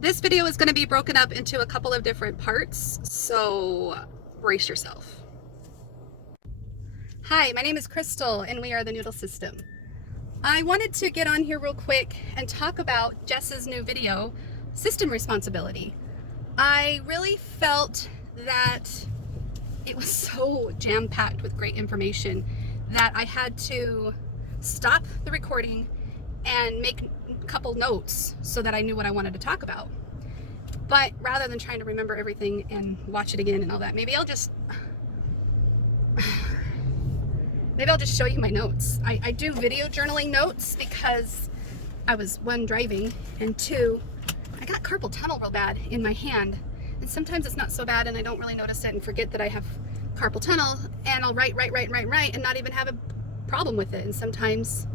This video is going to be broken up into a couple of different parts, so brace yourself. Hi, my name is Crystal and we are the Noodle System. I wanted to get on here real quick and talk about Jess's new video, System Responsibility. I really felt that it was so jam-packed with great information that I had to stop the recording and make a couple notes so that I knew what I wanted to talk about. But rather than trying to remember everything and watch it again and all that, maybe I'll just show you my notes. I do video journaling notes because I was, one, driving, and two, I got carpal tunnel real bad in my hand. And sometimes it's not so bad and I don't really notice it and forget that I have carpal tunnel, and I'll write and not even have a problem with it. And sometimes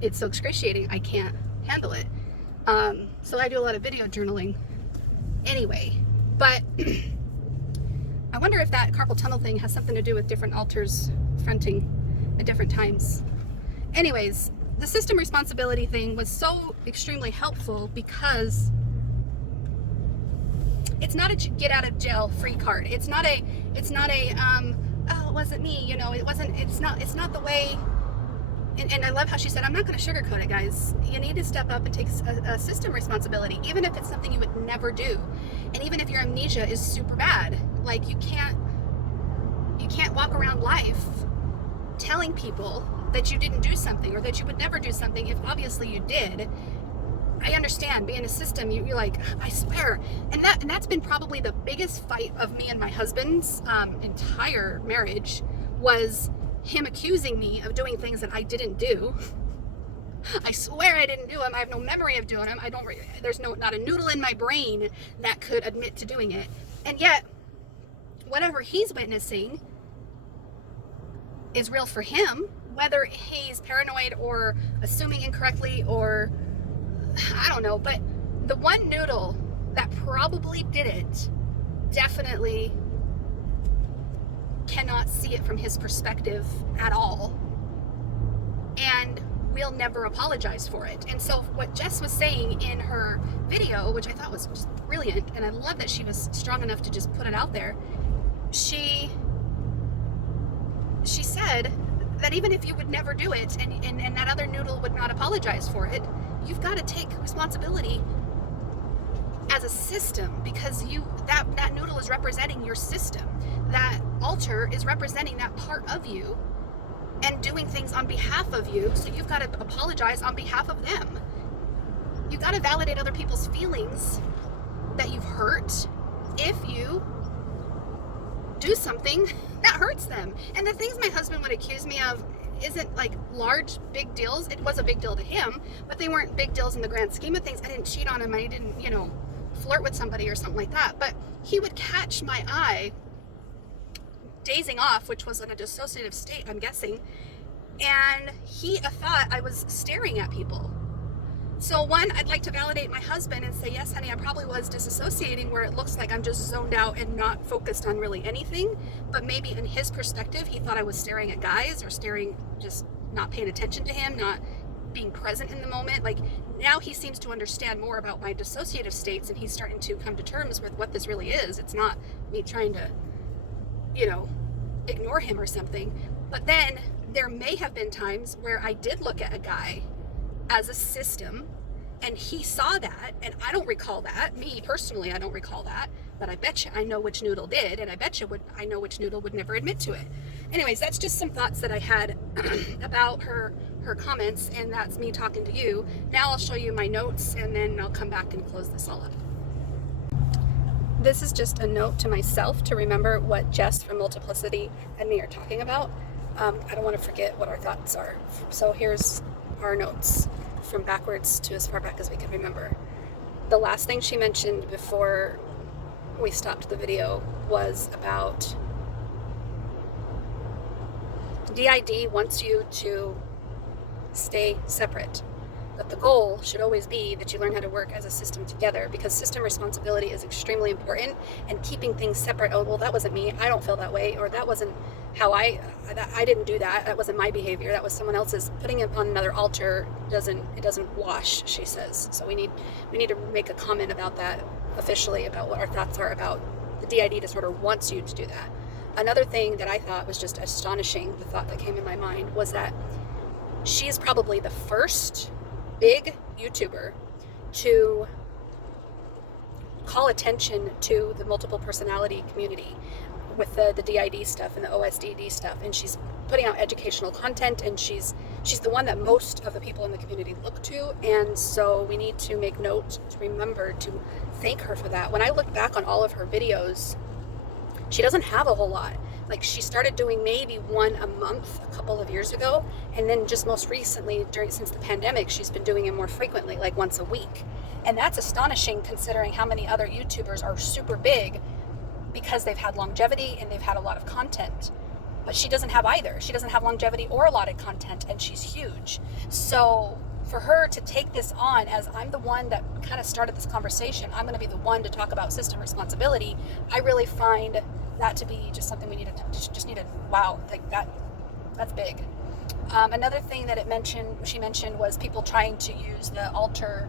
it's so excruciating I can't handle it. So I do a lot of video journaling anyway, but I wonder if that carpal tunnel thing has something to do with different alters fronting at different times. Anyways, the system responsibility thing was so extremely helpful because it's not a get out of jail free card. It's not a oh, it wasn't me, you know, it's not the way. And I love how she said, I'm not going to sugarcoat it, guys. You need to step up and take a system responsibility, even if it's something you would never do. And even if your amnesia is super bad, like you can't walk around life telling people that you didn't do something or that you would never do something if obviously you did. I understand being a system, you're like, I swear. And that's been probably the biggest fight of me and my husband's entire marriage, was him accusing me of doing things that I didn't do. I swear I didn't do them. I have no memory of doing them. There's not a noodle in my brain that could admit to doing it. And yet, whatever he's witnessing is real for him, whether he's paranoid or assuming incorrectly or I don't know. But the one noodle that probably did it definitely cannot see it from his perspective at all, and we'll never apologize for it. And so what Jess was saying in her video, which I thought was just brilliant, and I love that she was strong enough to just put it out there, she said that even if you would never do it and that other noodle would not apologize for it, you've got to take responsibility as a system, because that noodle is representing your system. That altar is representing that part of you and doing things on behalf of you. So you've got to apologize on behalf of them. You've got to validate other people's feelings that you've hurt if you do something that hurts them. And the things my husband would accuse me of isn't like large, big deals. It was a big deal to him, but they weren't big deals in the grand scheme of things. I didn't cheat on him. I didn't, flirt with somebody or something like that. But he would catch my eye dazing off, which was in a dissociative state, I'm guessing, and he thought I was staring at people. So one, I'd like to validate my husband and say, yes, honey, I probably was disassociating, where it looks like I'm just zoned out and not focused on really anything. But maybe in his perspective, he thought I was staring at guys, or staring, just not paying attention to him, not being present in the moment. Like, now he seems to understand more about my dissociative states, and he's starting to come to terms with what this really is. It's not me trying to, ignore him or something. But then there may have been times where I did look at a guy as a system, and he saw that, and I don't recall that. Me personally, I don't recall that, but I bet you I know which noodle did, and I bet you I know which noodle would never admit to it. Anyways, that's just some thoughts that I had about her comments, and that's me talking to you. Now I'll show you my notes, and then I'll come back and close this all up. This is just a note to myself to remember what Jess from Multiplicity and me are talking about. I don't want to forget what our thoughts are. So here's our notes from backwards to as far back as we can remember. The last thing she mentioned before we stopped the video was about d.i.d wants you to stay separate. But the goal should always be that you learn how to work as a system together, because system responsibility is extremely important, and keeping things separate. Oh, well, that wasn't me. I don't feel that way. Or that wasn't how I didn't do that. That wasn't my behavior. That was someone else's. Putting it on another altar doesn't wash, she says. So we need to make a comment about that officially, about what our thoughts are about the d.i.d. disorder wants you to do that. Another thing that I thought was just astonishing, the thought that came in my mind, was that she is probably the first big YouTuber to call attention to the multiple personality community with the d.i.d. stuff and the OSDD stuff, and she's putting out educational content, and she's the one that most of the people in the community look to, and so we need to make note to remember to thank her for that. When I look back on all of her videos, she doesn't have a whole lot. Like, she started doing maybe one a month a couple of years ago, and then just most recently, since the pandemic, she's been doing it more frequently, like once a week. And that's astonishing considering how many other YouTubers are super big because they've had longevity and they've had a lot of content. But she doesn't have either. She doesn't have longevity or a lot of content, and she's huge. So for her to take this on as, I'm the one that kind of started this conversation, I'm going to be the one to talk about system responsibility, I really find that to be just something we need to wow, like that's big. Another thing that she mentioned was people trying to use the altar,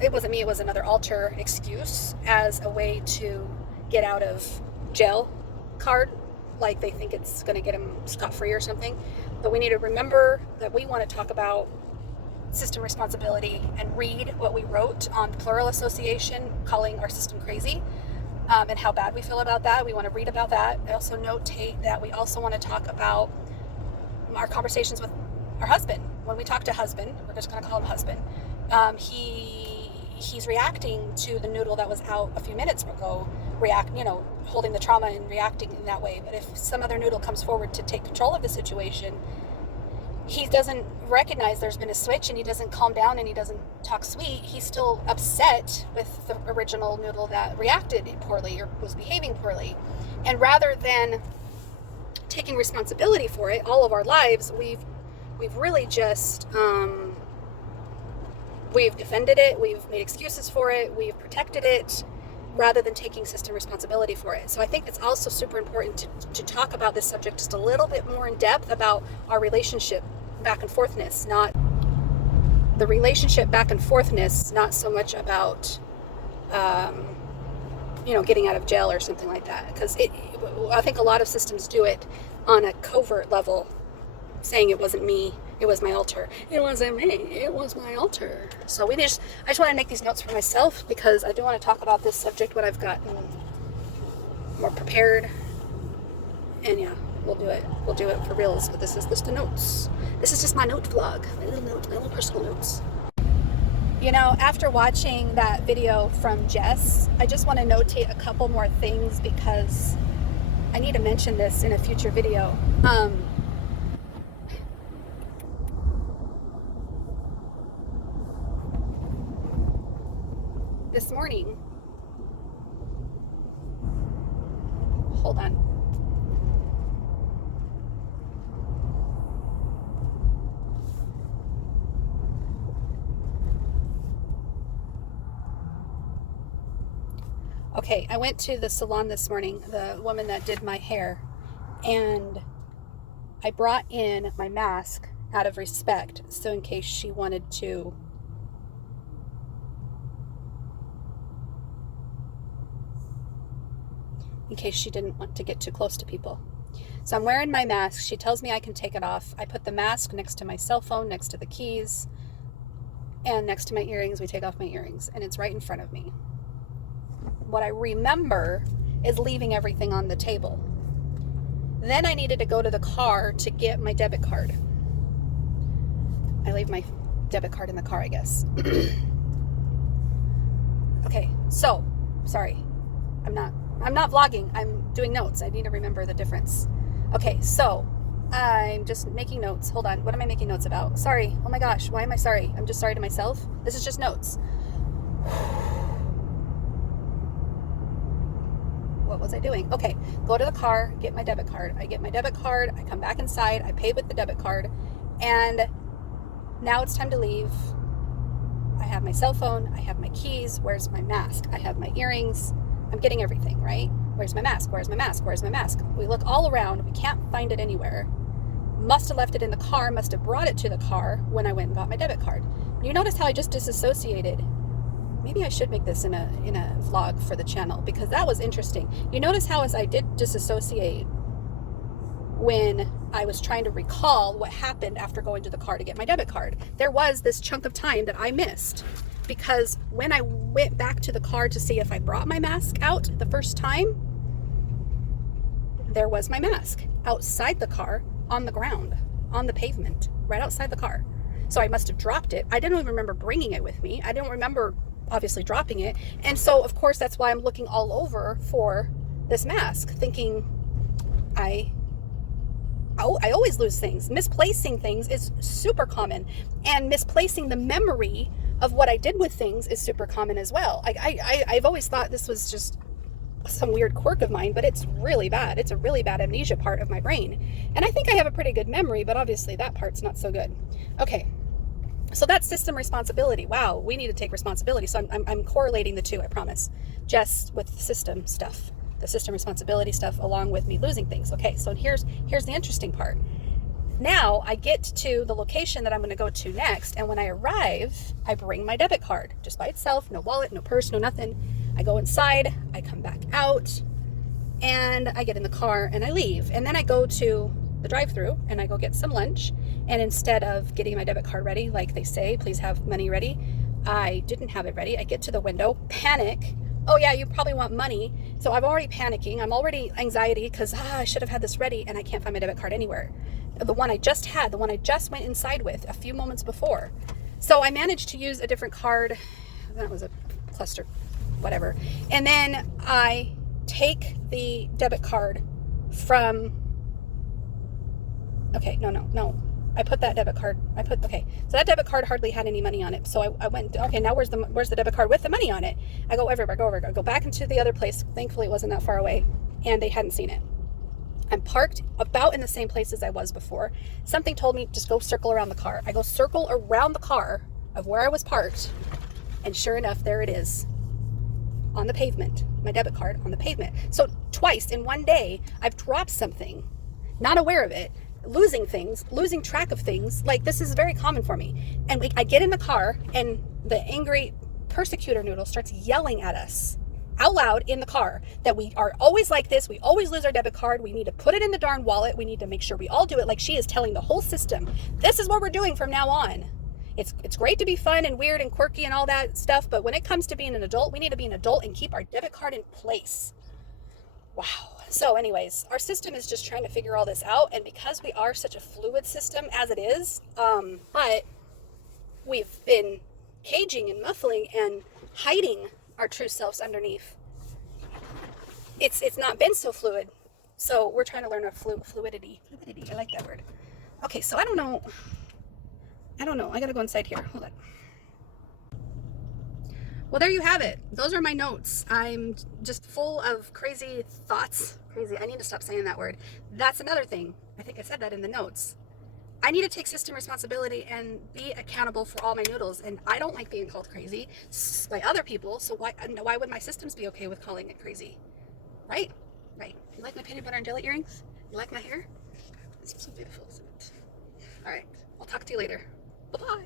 it wasn't me, it was another altar excuse as a way to get out of jail card, like they think it's going to get them scot-free or something. But we need to remember that we want to talk about system responsibility and read what we wrote on Plural Association calling our system crazy, and how bad we feel about that. We want to read about that. I also notate that we also want to talk about our conversations with our husband. When we talk to husband, we're just going to call him husband, he's reacting to the noodle that was out a few minutes ago, holding the trauma and reacting in that way. But if some other noodle comes forward to take control of the situation, he doesn't recognize there's been a switch, and he doesn't calm down, and he doesn't talk sweet. He's still upset with the original noodle that reacted poorly or was behaving poorly. And rather than taking responsibility for it all of our lives, we've really just we've defended it, we've made excuses for it, we've protected it, rather than taking system responsibility for it. So I think it's also super important to talk about this subject just a little bit more in depth about our relationship back and forthness, not the relationship back and forthness, not so much about, getting out of jail or something like that. Because I think a lot of systems do it on a covert level, saying it wasn't me, it was my altar. It wasn't me, it was my altar. So I just want to make these notes for myself, because I do want to talk about this subject when I've gotten more prepared. And yeah, we'll do it. We'll do it for reals. But this is just the notes. This is just my note vlog, my little personal notes. After watching that video from Jess, I just want to notate a couple more things, because I need to mention this in a future video. This morning, hold on. Okay, I went to the salon this morning, the woman that did my hair, and I brought in my mask out of respect, so in case she wanted to in case she didn't want to get too close to people. So I'm wearing my mask. She tells me I can take it off. I put the mask next to my cell phone, next to the keys, and next to my earrings. We take off my earrings, and it's right in front of me. What I remember is leaving everything on the table. Then I needed to go to the car to get my debit card. I leave my debit card in the car, I guess. Okay, so, sorry. I'm not vlogging. I'm doing notes. I need to remember the difference. Okay, so I'm just making notes. Hold on. What am I making notes about? Sorry. Oh my gosh. Why am I sorry? I'm just sorry to myself. This is just notes. What was I doing? Okay, go to the car, get my debit card. I get my debit card. I come back inside. I pay with the debit card. And Now it's time to leave. I have my cell phone. I have my keys. Where's my mask? I have my earrings. I'm getting everything, right? Where's my mask? Where's my mask? Where's my mask? We look all around. We can't find it anywhere. Must have left it in the car. Must have brought it to the car when I went and got my debit card. You notice how I just disassociated. Maybe I should make this in a vlog for the channel, because that was interesting. You notice how as I did disassociate when I was trying to recall what happened after going to the car to get my debit card. There was this chunk of time that I missed, because when I went back to the car to see if I brought my mask out the first time, there was my mask outside the car on the ground, on the pavement, right outside the car. So I must have dropped it. I didn't even remember bringing it with me. I don't remember obviously dropping it. And so of course that's why I'm looking all over for this mask, thinking I always lose things. Misplacing things is super common, and misplacing the memory of what I did with things is super common as well. I've always thought this was just some weird quirk of mine, but it's really bad. It's a really bad amnesia part of my brain. And I think I have a pretty good memory, but obviously that part's not so good. Okay, so that's system responsibility. Wow, we need to take responsibility. So I'm correlating the two, I promise, just with system stuff. The system responsibility stuff along with me losing things. Okay, so here's the interesting part. Now I get to the location that I'm going to go to next, and when I arrive, I bring my debit card just by itself, no wallet, no purse, no nothing. I go inside, I come back out, and I get in the car and I leave. And then I go to the drive-thru and I go get some lunch, and instead of getting my debit card ready like they say, please have money ready, I didn't have it ready. I get to the window, panic. Oh yeah, you probably want money. So I'm already panicking. I'm already anxiety because I should have had this ready, and I can't find my debit card anywhere. The one I just had, the one I just went inside with a few moments before. So I managed to use a different card. That was a cluster, whatever. And then I take the debit card from, okay, no. I put that debit card, okay, so that debit card hardly had any money on it. So I went, okay, now where's the debit card with the money on it? I go everywhere, I go back into the other place. Thankfully it wasn't that far away, and they hadn't seen it. I'm parked about in the same place as I was before. Something told me just go circle around the car. I go circle around the car of where I was parked, and sure enough, there it is on the pavement, my debit card on the pavement. So twice in one day, I've dropped something, not aware of it, losing things, losing track of things. Like, this is very common for me. And I get in the car, and the angry persecutor noodle starts yelling at us out loud in the car that we are always like this. We always lose our debit card. We need to put it in the darn wallet. We need to make sure we all do it. Like, she is telling the whole system, this is what we're doing from now on. It's great to be fun and weird and quirky and all that stuff, but when it comes to being an adult, we need to be an adult and keep our debit card in place. Wow. So anyways, our system is just trying to figure all this out, and because we are such a fluid system as it is, but we've been caging and muffling and hiding our true selves underneath, it's not been so fluid. So we're trying to learn our fluidity. I like that word. Okay, so I don't know. I gotta go inside here. Hold on. Well, there you have it. Those are my notes. I'm just full of crazy thoughts. Crazy. I need to stop saying that word. That's another thing. I think I said that in the notes. I need to take system responsibility and be accountable for all my noodles. And I don't like being called crazy by other people. So why would my systems be okay with calling it crazy? Right? Right. You like my peanut butter and jelly earrings? You like my hair? It's so beautiful, isn't it? All right. I'll talk to you later. Bye-bye.